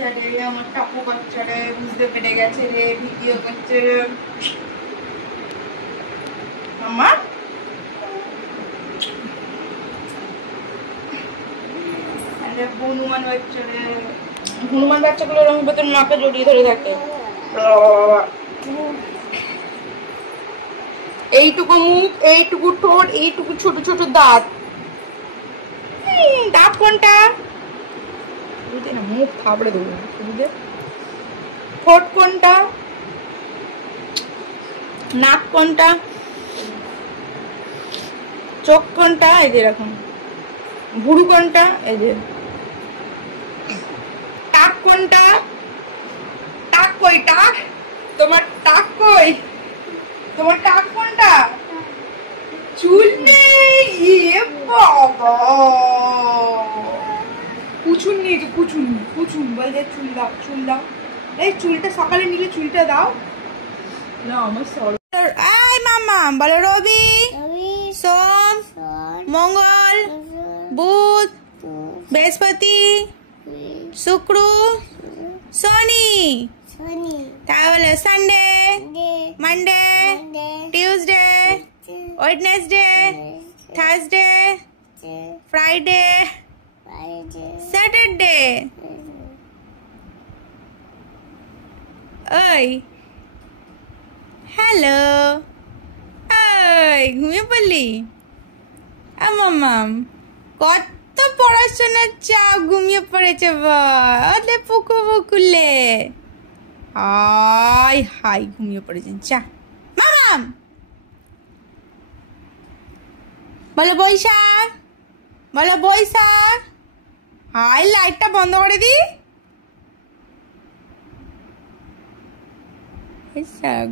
বাচ্চা রে, আমার টাপু বাচ্চা রে, বুঝতে পেরে গেছে রে, ভিডিও করছে রে। মামা হনুমান বাচ্চা রে, হনুমান বাচ্চাগুলো এরকম ভেতর মাকে জড়িয়ে ধরে থাকে। এইটুকু মুখ, এইটুকু ঠোঁট, এইটুকু ছোট ছোট দাঁত। দাঁত কোনটা? বুঝতে না, মুখ থাবড়ে দেবো। বুঝতে ঠোঁট কোনটা, নাক কোনটা, চোখ কোনটা, এই যে এরকম। ভুরু কোনটা, এই যে। টাক কোনটা, টাক কই? টাক তোমার, টাক কই? তোমার টাক কোনটা? চুল নেই। বাবা কুচুন নিয়েছে, কুচুন কুচুন বলে চুল দাও, চুল দাও। এই চুলটা সকালে নিলে চুলটা দাও না। আমার এই মামা বলো রবি, সোম, মঙ্গল, বুধ, বৃহস্পতি, শুক্র, শনি। তাহলে Sunday, Monday, Tuesday, Wednesday, Thursday, Friday, Saturday. ওই হ্যালো, ওই ঘুমিয়ে পড়লি? মামাম কত পড়াশোনার চাপ, ঘুমিয়ে পড়েছে বলে পুকু পুকুলে। হাই হাই ঘুমিয়ে পড়েছেন। চা মামাম বলো বৈশাখ, বলো বৈশাখ। হাই লাইটটা বন্ধ করে দি।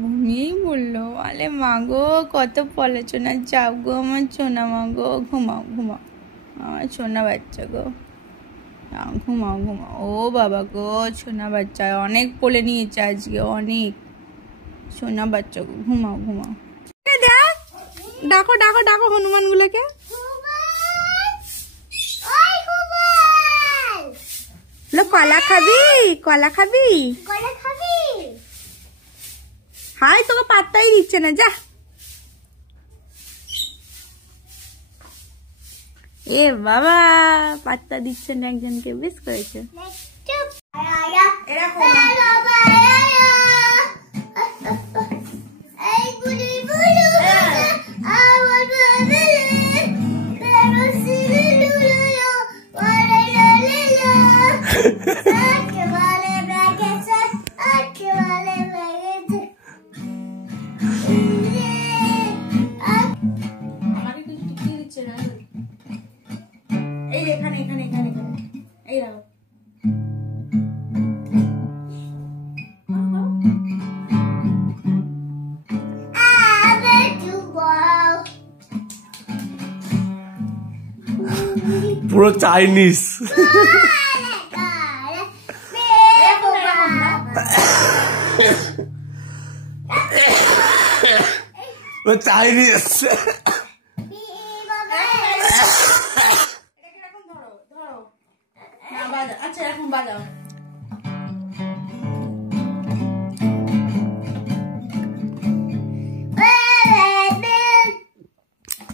ঘুমিয়েই বললো। আলে মা গো, কত পড়াশোনার চাপ গো আমার সোনা মা গো। ঘুমাও ঘুমাও আমার সোনা বাচ্চা গো, ঘুমাও ঘুমাও। ও বাবা গো, সোনা বাচ্চা অনেক পড়ে নিয়েছে আজকে, অনেক। সোনা বাচ্চা গো, ঘুমাও ঘুমাও। ডাকো ডাকো ডাকো হনুমান গুলোকে। কলা খাবি, কলা খাবি? হাই তোকে পাত্তাই দিচ্ছে না, যা। এ বাবা পাত্তা দিচ্ছে না একজনকে, বেশ করেছে। পুরো চাইনিজ। চাইনিজ। আচ্ছা এখন বাজাও।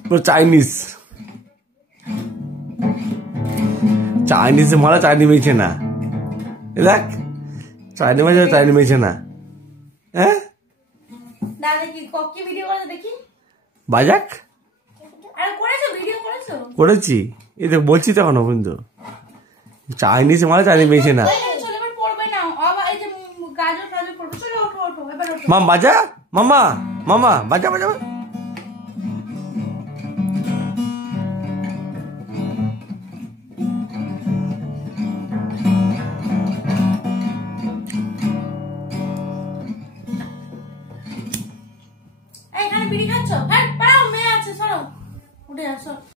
পুরো চাইনিজ। চাইনিজ মারা চাইনি মেয়েছে না, দেখ চাইনি মাঝে চাইনি মেয়েছে না। হ্যাঁ বাজাক করেছি, এই দেখ বলছি তো এখনো পর্যন্ত চাইনিজ মারা চাইনি মেয়েছে না। মাম বাজা, মামা মামা বাজা বাজা।